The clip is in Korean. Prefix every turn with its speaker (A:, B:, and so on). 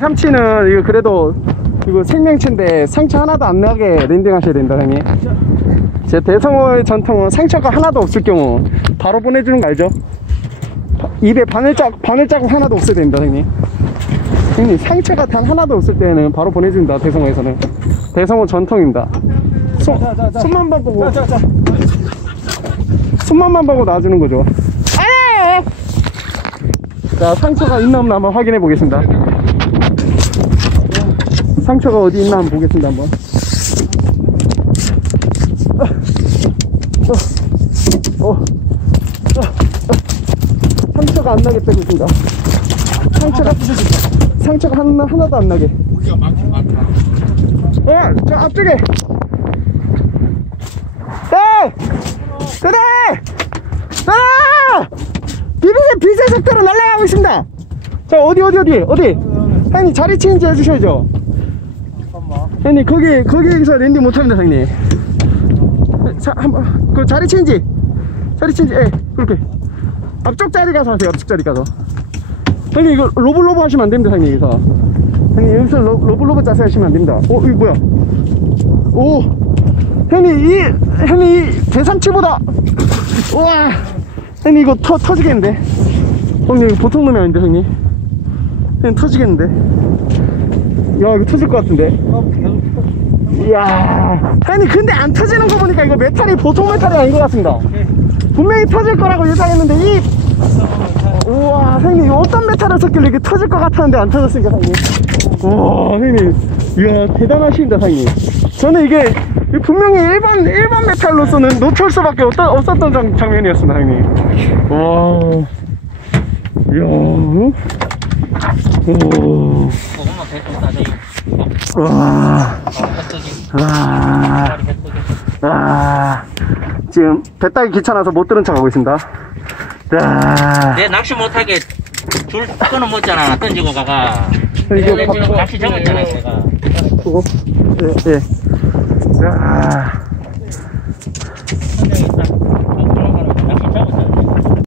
A: 삼치는 이거 그래도 이거 생명체인데 상처 하나도 안 나게 랜딩 하셔야 된다 형님. 제 대성어의 전통은 상처가 하나도 없을 경우 바로 보내주는 거 알죠? 바- 입에 바늘 자 바늘 자국 하나도 없어야 된다 형님. 형님 상처가 단 하나도 없을 때는 바로 보내준다 대성어에서는. 대성어 전통입니다. 손, 손만 보고. 손만만 보고 놔주는 거죠. 자 상처가 있나 없나 한번 확인해 보겠습니다 상처가 어디 있나 한번 보겠습니다 한번 어, 어, 어, 어. 상처가 안 나게 빼고 있습니다 상처가 상처가 하나, 하나도 안 나게
B: 우리가 많긴 많다.
A: 어, 저 앞쪽에. 네! 그래! 아! 비비는 빛의 속도로 날아가고 있습니다. 자, 어디, 어디, 어디, 어디? 형님, 자리 체인지 해주셔야죠. 형님, 거기, 거기서 랜딩 못합니다, 형님. 자, 한 번, 그 자리 체인지. 자리 체인지, 예, 그렇게. 앞쪽 자리 가서 하세요, 앞쪽 자리 가서. 형님, 이거 로블로브 하시면 안 됩니다, 형님, 여기서. 형님 여기서 로, 로블로브 자세 하시면 안 됩니다 어 이거 뭐야 오 형님 이 형님 이 대삼치보다 우와 형님 이거 터, 터지겠는데 형님 보통 놈이 아닌데 형님 형님 터지겠는데 야 이거 터질 것 같은데? 이야. 형님 근데 안 터지는 거 보니까 이거 메탈이 보통 메탈이 아닌 것 같습니다. 분명히 터질 거라고 예상했는데 이. 우와 이거 어떤 메탈을 썼길래 이게 터질 것 같았는데 안 터졌습니까 형님? 와 형님. 이야 대단하십니다 형님. 저는 이게 분명히 일반 일반 메탈로서는 노출 수밖에 없, 없었던 장, 장면이었습니다 형님. 와. 이야. 오. 와. 와. 지금 배 따기 귀찮아서 못 들은 척 하고 있습니다 야,
C: 내 낚시 못하게 줄 끊어 먹잖아. 던지고 가가. 낚시 잡았잖아, 내가.
A: 예, 예. 야,